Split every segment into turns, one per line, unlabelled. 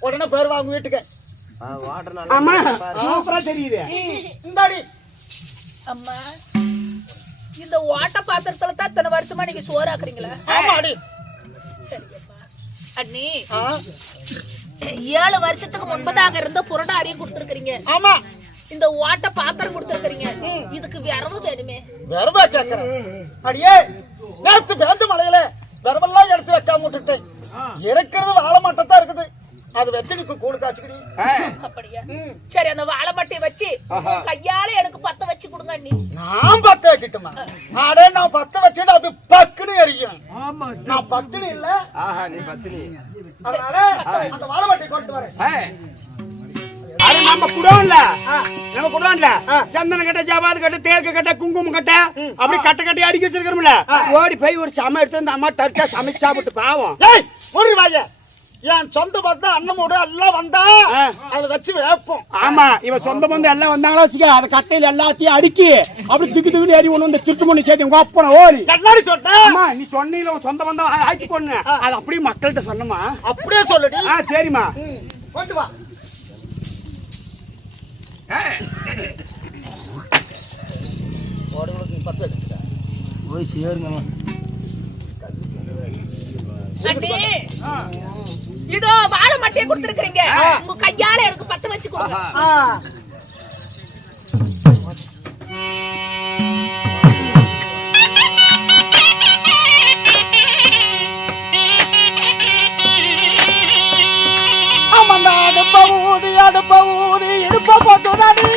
உடனே பேர் வாங்க வீட்டுக்கு.
சூப்பரா தெரியுது.
இந்தாடி.
அம்மா இந்த ஓட்ட பாத்திரத்துல தான் இத்தனை வருஷமா நீங்க சோறு ஆக்குறீங்களா
ஆமாடி.
சரியப்பா அண்ணி
ஆ,
ஏழு வருஷத்துக்கு முன்பதாக இருந்த புரடாரியும் கொடுத்துருக்கீங்க
ஆமா.
இந்த ஓட்ட பாத்திரம் கொடுத்துருக்கீங்க இதுக்கு விரவு வேணுமே.
வெறுமா கேக்குறேன். அடியே நேத்து பேந்து மலையில வெறுமெல்லாம் எடுத்து வைக்காம விட்டுட்டேன். இருக்கிறது வாழை மட்டும் தான் இருக்குது. அது வச்சு நீ கூழு காய்ச்சிக்கிடி.
அப்படியா? சரி அந்த வாழை மட்டையை வச்சு கையால எனக்கு பத்த வச்சு கொடுங்க அண்ணி.
நான் பத்த வைக்கட்டுமா? அடே நான் பத்த வச்சுட்டு அது பக்குன்னு எரியும். நான் பத்துனு இல்ல.
ஆஹா நீ பத்தினி
அதனால அந்த வாழை மட்டை கொண்டு வரேன்.
அது நம்ம குடோன்ல. நம்ம குடோன்ல. சந்தன கட்ட ஜாபாது கட்ட தேக்கு கட்ட குங்குமம் கட்ட அப்படி கட்ட கட்டி அடிக்க வச்சிருக்கிறோம்ல. ஓடி போய் ஒரு சம எடுத்து அந்த அம்மா தர்க்கா சமைச்சு சாப்பிட்டு பாவம்.
ஏய் ஒரு வாய. என் சொந்த பார்த்தா அண்ணமோட எல்லாம் வந்தா. அதை வச்சு வேப்போம்.
ஆமா இவன் சொந்த பந்து எல்லாம் வந்தாங்களா வச்சுக்க அதை கட்டையில எல்லாத்தையும் அடுக்கி அப்படி திக்கு திக்குன்னு ஏறி ஒண்ணு வந்து திருட்டு மணி சேர்த்து உங்க அப்பனை ஓடி.
கண்ணாடி
அம்மா நீ சொன்னீல உன் சொந்த பந்தம் ஆக்கி பொண்ணு அது அப்படியே மக்கள்கிட்ட சொன்னமா
அப்படியே சொல்லுடி.
ஆ சரிம்மா.
கொண்டு வா. பத்து எடுத்துக்க.
அண்ணி இதோ வாழை மட்டையை கொடுத்துருக்கீங்க உங்க கையால எனக்கு பத்த வச்சு கொடுங்க
ஆமாண்டா அடுப்ப ஊதி அடுப்ப ஊதி இடுப்ப போட்டுடாடி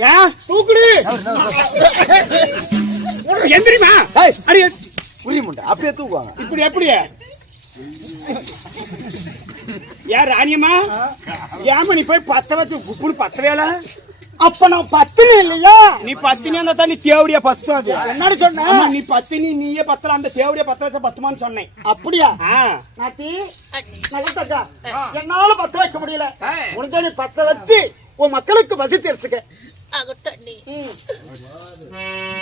தூக்குடி
ஏன்
தூக்குடி.
எந்திரிமா. அடி
புரிய முண்டை. அப்படியே தூக்குவாங்க.
இப்படி எப்படி யார் ராணியம்மா. ஏமா நீ போய் பத்த வச்சு பத்தவேல
அப்ப நான் பத்தினி இல்லையா?
நீ பத்தினியா தான் நீ தேவடியா பத்து அது.
என்னடி சொன்ன
நீ பத்தினி நீயே பத்தல. அந்த தேவடியா பத்த வச்ச பத்துமான்னு சொன்னேன்.
அப்படியா? நாத்தி என்னால பத்த வைக்க முடியல. முடிஞ்ச நீ பத்த வச்சு உன் மக்களுக்கு வசி தீர்த்துக்க
ஆகட்டும்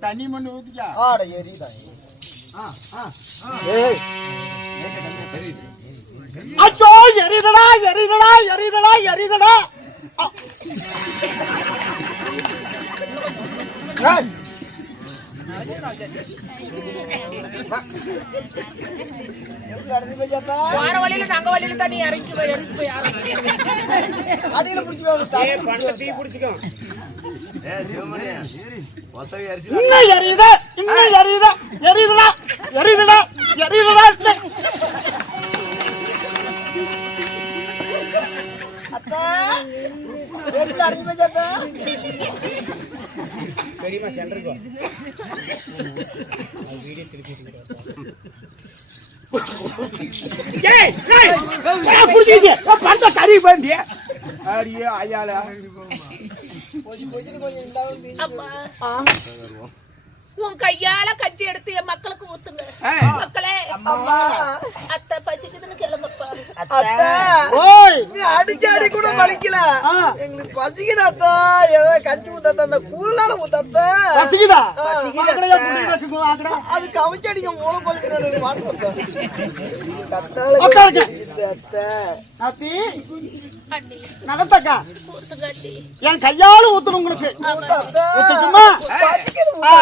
தண்ணி மண்ணு ஊத்திக்கா
ஆட ஏய் அச்சோ எரியுதடா எரியுதடா ஆ. ஏய்,
வார வழியில நாங்க வழியில தண்ணி இறங்கி போய் இறங்கி போய் யாரும்
ஏய் பண்ட தீ பிடிச்சிக்கோ
இன்னும் எரியுது இன்னும் எரியுது எரியுதுடா எரியுதுடா எரியுதுடா. இன்னும்.
பெரியமா சென்டருக்கு ஏய் ஏய் ஏய் புடிச்சிச்சு பண்ட சரி பண்ணி அடியே ஐயால
உன் கையால கஞ்சி எடுத்து என் மக்களுக்கு ஊத்துங்க. மக்களே அத்தை பசிக்குதுன்னு கிளம்பப்பா.
ஓய்.
அடிக்கடி கூட வலிக்கல எங்களுக்கு பசிக்கிறாத்தா ஏதோ கஞ்சி ஊத்தாத்தா அந்த கூழ்னால ஊத்தாத்தா
பசிக்குதா.
அது கவிச்சு அடிக்க.
அத்தி, நடத்தக்கா என் கையால ஊத்தணும் உங்களுக்கு ஊத்தட்டுமா ஆ,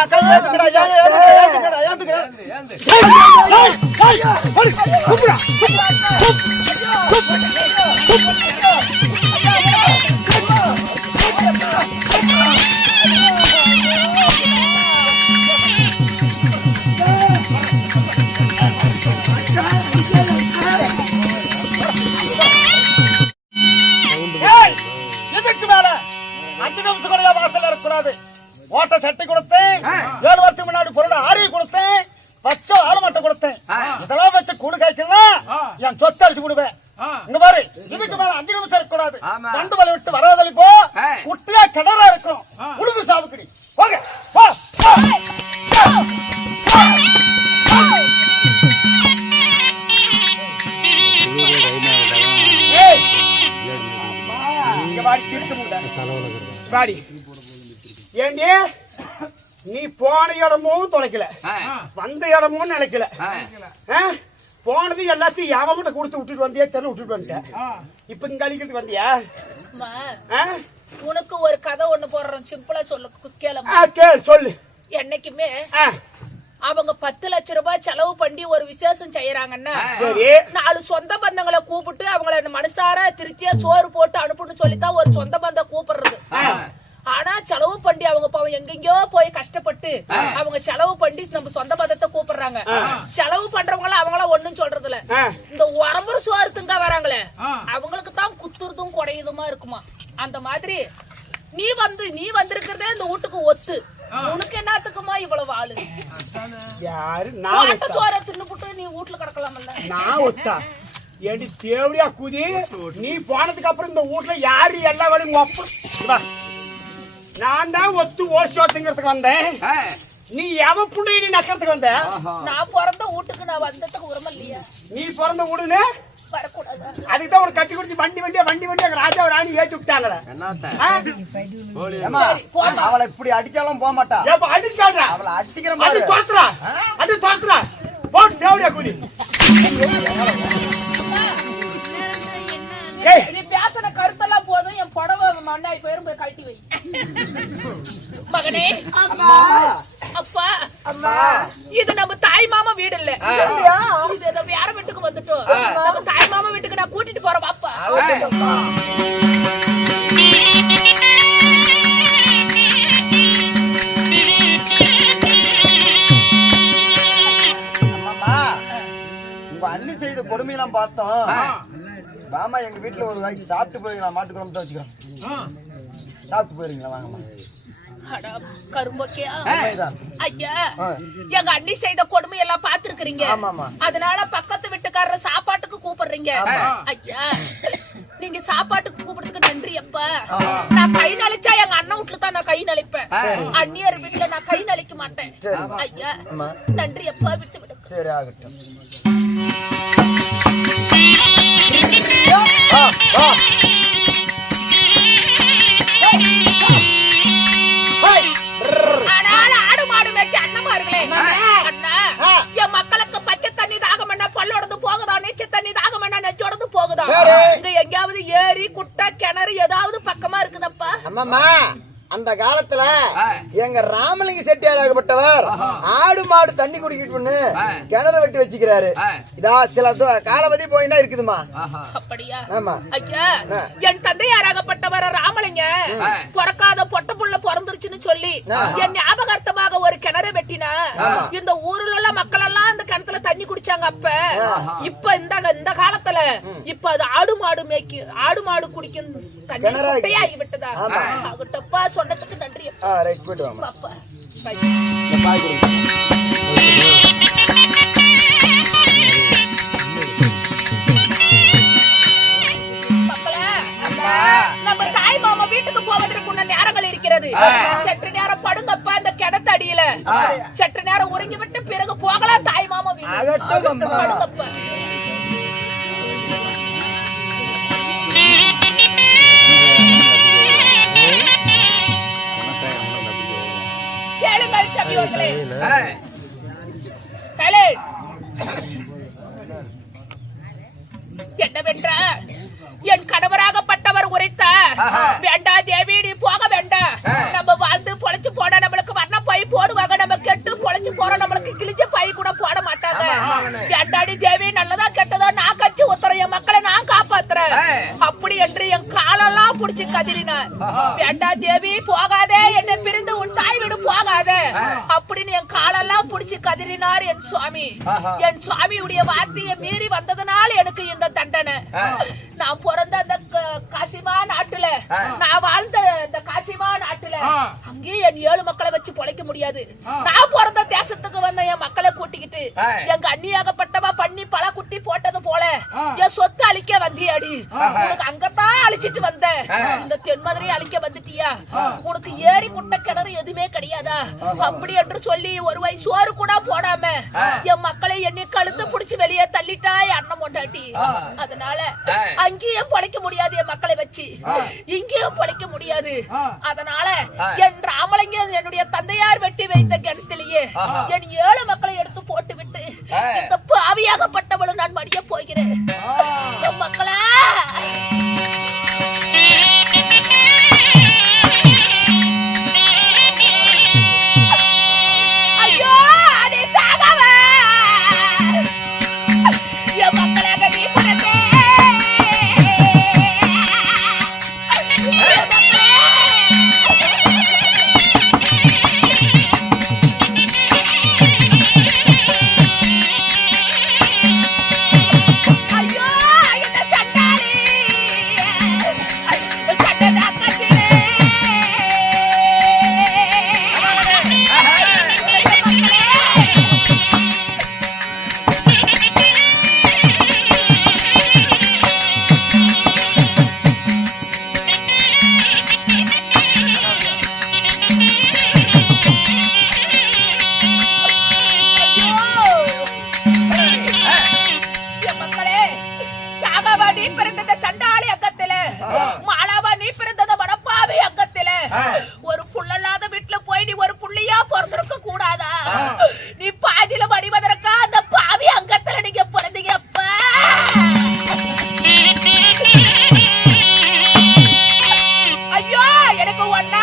ஏண்டி நீ போன இடமும் தொலைக்கல. வந்த இடமும் நிலைக்கல ஆ? போனது எல்லாத்தையும் மட்டும் கொடுத்து விட்டுட்டு வந்தியா? தெரு விட்டுட்டு வந்துட்டேன் இப்ப இங்க அழிக்கிறது வந்தியா?
உனக்கு ஒரு கதை ஒண்ணு போடுறோம் சிம்பிளா சொல்லு
கேள் சொல்லு.
என்னைக்குமே அவங்க பத்து லட்ச ரூபாய் செலவு பண்ணி ஒரு விசேஷம் செய்யறாங்கன்னா
சரி.
நாலு சொந்த பந்தங்களை கூப்பிட்டு அவங்கள மனசார திருப்தியா சோறு போட்டு அனுப்புன்னு சொல்லித்தான் ஒரு சொந்த பந்தம் கூப்பிடுறது. ஆனா செலவு பண்ணி அவங்க பாவம் எங்கெங்கயோ போய் கஷ்டப்பட்டு அவங்க செலவு பண்ணி நம்ம சொந்த பந்தத்தை கூப்பிடுறாங்க. செலவு பண்றவங்கள அவங்கள ஒண்ணும் சொல்றது இல்ல இந்த உரம்புற சோறு திங்க வராங்களே அவங்களுக்கு தான் குத்துறதும் குடையுதுமா இருக்குமா? அந்த மாதிரி நீ வந்து நீ வந்திருக்கிறதே இந்த வீட்டுக்கு ஒத்து. உனக்கு என்னத்துக்குமா இவ்வளவு ஆளு?
யாரு? நான்
சோற தின்னுபுட்டு நீ வீட்டுல கிடக்கலாம்ல.
நான் ஒத்தா? ஏடி தேவடியா குதி? நீ போனதுக்கு அப்புறம் இந்த வீட்ல யாரு எல்லா வேலையும் ஒப்பு. நான் தான் ஒத்து ஓசோத்துங்கிறதுக்கு வந்தேன். நீ எவன் புள்ளி நீ நக்கிறதுக்கு வந்த?
நான் பிறந்த வீட்டுக்கு நான் வந்ததுக்கு உரிமை இல்லையா?
நீ பிறந்த உடனே
வரக்கூடாதா?
அதுக்கு தான் ஒரு கட்டி குடிச்சு வண்டி வண்டியா வண்டி வண்டியா ராஜா ராணி ஏற்றி விட்டாங்களே
ஏம்மா, அவளை இப்படி அடிச்சாலும் போக மாட்டா
ஏப்பா அடிக்காதா
அவளை அடிக்கிற மாதிரி.
தோத்துறா அது தோத்துறா போட்டு தேவடியா குதி ஏய்
நீ பேசின கருத்தெல்லாம் போதும். என் புடவை மண்ணாய் போயிரும் போய் கழட்டி வை. மகனே அப்பா.
அம்மா.
இது நம்ம தாய் மாமா வீடு இல்ல? இது நம்ம யார வீட்டுக்கு வந்துட்டோம் நம்ம தாய் மாமா வீட்டுக்கு நான் கூட்டிட்டு போறேன்
உங்க அண்ணி சைடு கொடுமையெல்லாம் பார்த்தோம். வாமா எங்க வீட்டுல ஒரு வாய்க்கு சாப்பிட்டு போயிருங்களா மாட்டு குழம்பு தான் வச்சுக்கிறோம் சாப்பிட்டு போயிருங்களா வாங்கம்மா
கரும்பொக்கையா. ஐயா. எங்க அண்ணி செய்த கொடுமை எல்லாம் பாத்துருக்கீங்க. அதனால பக்கத்து வீட்டுக்காரர் சாப்பாட்டுக்கு கூப்பிடுறீங்க. ஐயா நீங்க சாப்பாட்டுக்கு கூப்பிடுறதுக்கு நன்றி அப்பா. நான் கை நலிச்சா எங்க அண்ணன் வீட்டுல தான் நான் கை நலிப்பேன். அண்ணியர் வீட்டுல நான் கை நலிக்க மாட்டேன். ஐயா நன்றி அப்பா விட்டு
சரி ஆகட்டும்.
இங்க எங்கேயாவது ஏரி குட்டை கிணறு ஏதாவது பக்கமா இருக்குதப்பா.
அம்மாமா அந்த காலத்துல எங்க ராமலிங்க செட்டியார் ஆகப்பட்டவர் ஆடு மாடு தண்ணி குடிக்கிட்டு கிணறு வெட்டி வச்சுக்கிறாரு. இதா சில காலவதி போயினா இருக்குதுமா
அப்படியா?
ஆமா.
ஐயா. என் தந்தையாராகப்பட்டவர் ராமலிங்க. பிறக்காத பொட்ட புள்ள பிறந்துருச்சுன்னு சொல்லி என் ஞாபகார்த்தமாக ஒரு கிணறு வெட்டினா இந்த ஊர்ல உள்ள மக்கள் எல்லாம் அந்த கிணத்துல தண்ணி குடிச்சாங்க அப்ப. இப்ப இந்த இந்த காலத்துல இப்ப அது ஆடு மாடு மேய்க்கு ஆடு மாடு குடிக்கும் தண்ணி குட்டையாகி விட்டதா? ஆகட்டப்பா சொன்னதுக்கு நன்றி
ஆ
இருக்கிறது. சற்று நேரம் படுங்கப்பா இந்த கிணத்தடியில. சற்று நேரம் உறங்கி விட்டு பிறகு போகலாம் தாய் மாமா வீட்டுக்கு படுங்கப்பா. கேளுங்கள் சபையோர்களே சைலேட் என்னவென்ற என் புடிச்சு கதிரினார் வேண்டா தேவி போகாதே என்னை பிரிந்து உன் தாய் வீடு போகாதே. அப்படின்னு என் காலெல்லாம் புடிச்சு கதிரினார் என் சுவாமி. என் சுவாமியுடைய வார்த்தையை மீறி வந்ததுனால எனக்கு இந்த தண்டனை. நான் பிறந்த அந்த காசிமா நாட்டுல நான் வாழ்ந்த இந்த காசிமா நாட்டுல அங்கேயும் என் ஏழு மக்களை வச்சு பொழைக்க முடியாது. நான் பிறந்த தேசத்துக்கு வந்த என் மக்களை கூட்டிக்கிட்டு எங்க அண்ணியாகப்பட்டவ பண்ணி பல குட்டி போட்டது போல என் சொத்து அழிக்க வந்தியாடி. உனக்கு அங்கத்தான் அழிச்சிட்டு வந்த இந்த தென்மதுரை அழிக்க வந்துட்டியா? உனக்கு ஏரி குட்டை கிணறு எதுவுமே கிடையாதா? அப்படி என்று சொல்லி ஒரு வயசு சோறு கூட போடாம என் மக்களை என்னை கழுத்து புடிச்சு வெளியே தள்ளிட்டா என் அண்ணன் மொண்டாட்டி அதனால அங்கேயும் பொழைக்க முடியாது என் மக்களை வச்சு. இங்கேயும் பொழைக்க முடியாது. அதனால என் ராமலிங்கம் என்னுடைய தந்தையார் வெட்டி வைத்த கிணத்திலேயே என் ஏழு மக்களை எடுத்து போட்டு விட்டு
எனக்கு ஒன்னா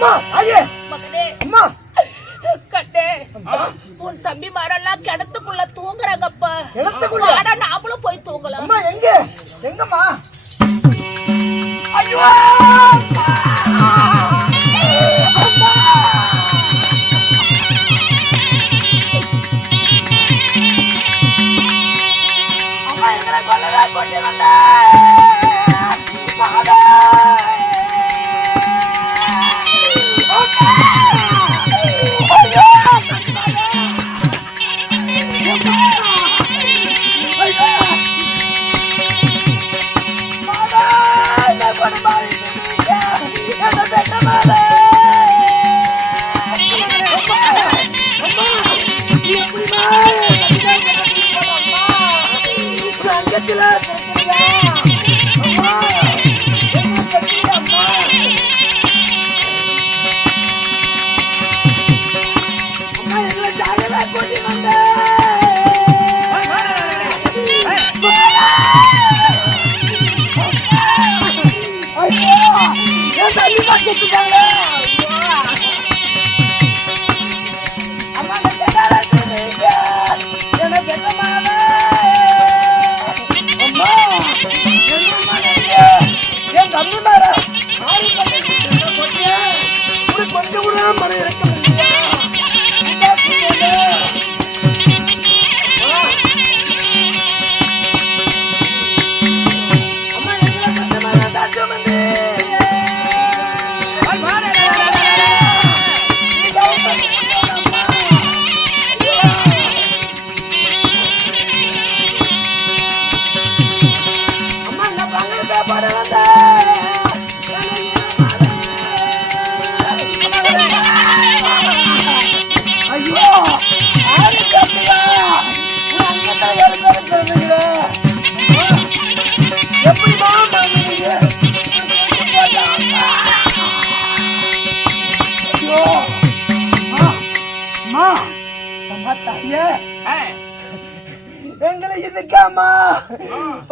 Mata!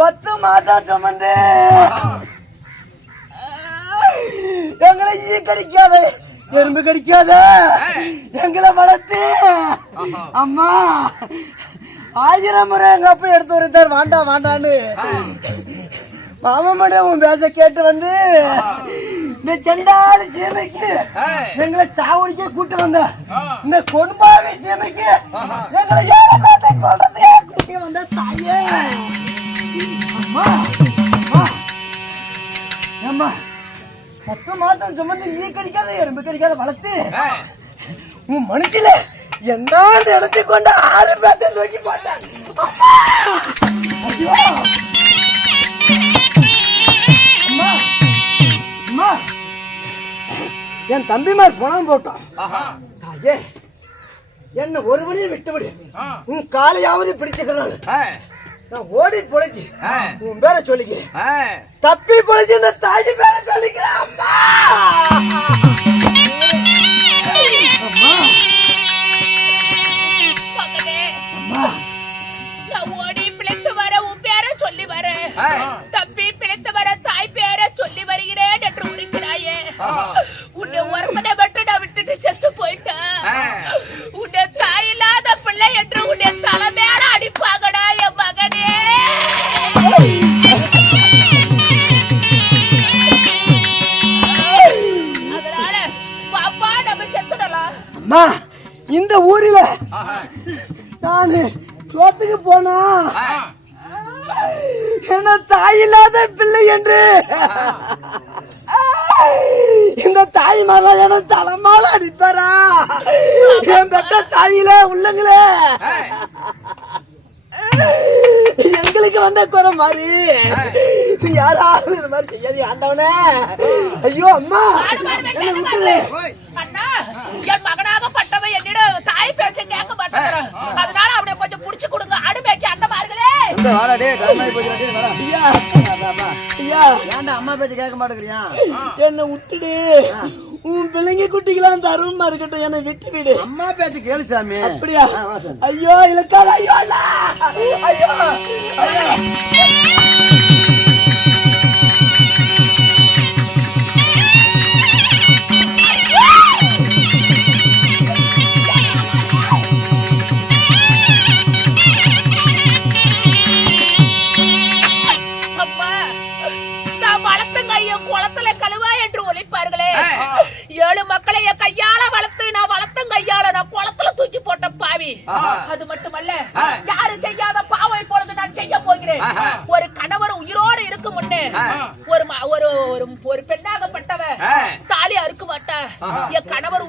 பத்து மாதம் சுமந்து எங்களை ஈ கடிக்காத. எறும்பு கடிக்காத. எங்களை வளர்த்து. அம்மா ஆயிரம் முறை எங்க அப்பா எடுத்து வருத்தார். வாண்டாம் வாண்டான்னு. மாமன் உன் பேச கேட்டு வந்து இந்த செண்டாளி சீமைக்கு எங்களை சாவடிக்க கூட்டு வந்த இந்த கொடும்பாவி சீமைக்கு எங்களை பத்து மாதம் சுமந்து கடிக்காத எறும்பு கடிக்காத வளர்த்து உன் மனுஷில என்ன நினைச்சு கொண்டு ஆறு பேட்டை நோக்கி போட்டேன் அம்மா! அம்மா அம்மா என் தம்பிமார் பணம் போட்டோம் தாயே என்ன ஒரு வழியை விட்டுவிடு உன் காலையாவது பிடிச்சுக்கிறான் நான் ஓடி பொழைச்சு உன் பேரை சொல்லிக்கிறேன். தப்பி பொழைச்சு இந்த தாய் பேரை சொல்லிக்கிறேன்
தப்பி பிழைத்து வர தாய் பேரை சொல்லி வருகிறேன் என்று உரைக்கிறாயே உன்னை ஒருத்தனை செத்து போயிட்டேன் உன்னை தாய் இல்லாத பிள்ளை என்று உன்னை தலை மேல அடிப்பாங்கடா என் மகனே. அதனால பாப்பா நம்ம செத்துடலாம்.
அம்மா இந்த ஊரில நானு சோத்துக்கு போனா என்ன தாய் இல்லாத பிள்ளை என்று. தாய் மேல என தலைமால அடிப்பாரா? என் பெற்ற தாயில உள்ளங்களே. எங்களுக்கு வந்த குறை மாதிரி. யாராவது இது மாதிரி செய்யாதீ ஆண்டவனே. ஐயோ அம்மா. என்ன விட்டுரு.
அண்ணா என் மகனாக பட்டவன் என்னிடம் தாய் பேச்ச கேட்க மாட்டேங்கிறான் அதனால அவனை கொஞ்சம் புடிச்சு கொடுங்க. ஆடு மேய்க்க அந்த மார்களே
ஐயா
ஏன்டா அம்மா பேச்சு கேட்க மாட்டேங்கிறியா?
என்ன விட்டுடு. உன் பிள்ளைங்க குட்டிக்கெல்லாம் தருவமா இருக்கட்டும் என்னை விட்டு விடு.
அம்மா பேச்சு கேளு சாமி.
அப்படியா. ஐயோ இலக்கால ஐயோ. ஐயோ. ஐயோ.
கையால வளர்த்து நான் வளர்த்தங்க கையால நான் குளத்துல தூக்கி போட்ட பாவி. அது மட்டுமல்ல யாரு செய்யாத பாவம் இப்பொழுது நான் செய்ய போகிறேன். ஒரு கணவர் உயிரோடு இருக்கும் முன்னே ஒரு ஒரு ஒரு பெண்ணாகப்பட்டவ தாலி அறுக்க மாட்டா. என் கணவர்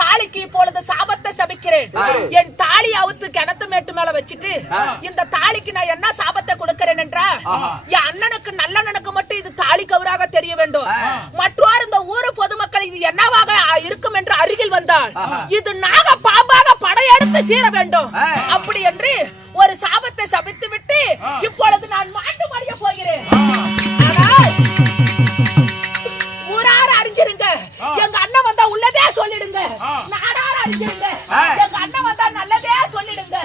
தாலிக்கு இப்பொழுது சாபத்தை சபிக்கிறேன். என் தாலி அவுத்து கிணத்து மேட்டு மேல வச்சுட்டு இந்த தாலிக்கு நான் என்ன சாபத்தை கொடுக்கிறேன் என்றா என் அண்ணனுக்கு நல்லண்ணனுக்கு மட்டும் இது தாலி கவராக தெரிய வேண்டும். மற்றோர் இந்த ஊரு பொதுமக்கள் இது என்னவாக இருக்கும் என்று அருகில் வந்தால் இது நாக பாம்பாக படையெடுத்து சீர வேண்டும். அப்படி என்று ஒரு சாபத்தை சபித்து விட்டு இப்பொழுது நான் மாட்டு எங்க அண்ணன் வந்தா நல்லதே சொல்லிடுங்க.